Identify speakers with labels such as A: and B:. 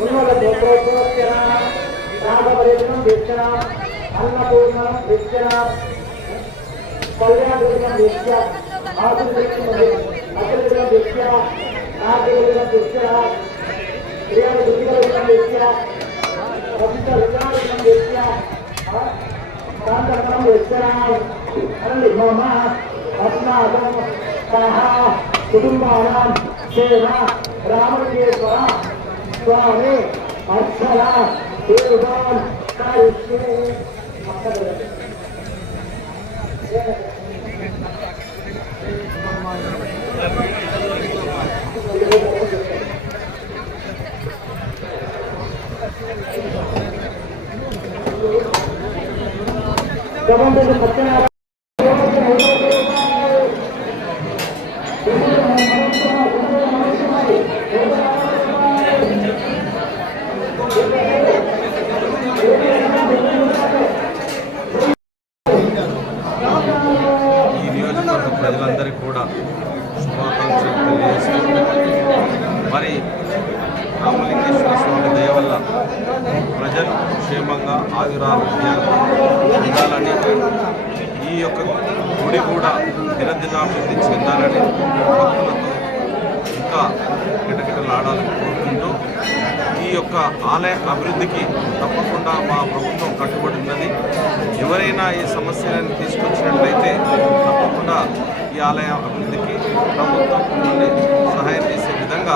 A: ఉన్మల గోత్రోత్తర రాఘవరేషణం వీక్షణ అన్నపూర్ణం వీక్షణ కళ్యాణం వీక్ష ఆశీర్వదం అఖిలం వీక్ష నాగరికం వీక్షణ క్రియాల దుర్గం వీక్ష పవిత్ర విజ్ఞానం వీక్ష కాంతకం వీక్షణ అనండి మమ అస్మాకం సహ కుటుంబానాం సేవ రామకేశ్వర స్వామి అక్షర దేవాన్ కరిష్యే గవర్నమెంట్
B: ప్రజలందరికీ కూడా శుభాకాంక్షలు తెలియజేస్తూ మరి రామలింగేశ్వర స్వామి దయ వల్ల ప్రజలు క్షేమంగా ఆవిరాలు ఉండాలని ఈ యొక్క గుడి కూడా అభివృద్ధి చెందాలని భక్తులతో ఇంకా కిటకిటలాడాలని కోరుకుంటూ ఈ యొక్క ఆలయ అభివృద్ధికి తప్పకుండా మా ప్రభుత్వం కట్టుబడి ఉన్నది. ఎవరైనా ఈ సమస్యలను తీసుకొచ్చినట్లయితే తప్పకుండా ఈ ఆలయ అభివృద్ధికి ప్రభుత్వం నుండి సహాయం చేసే విధంగా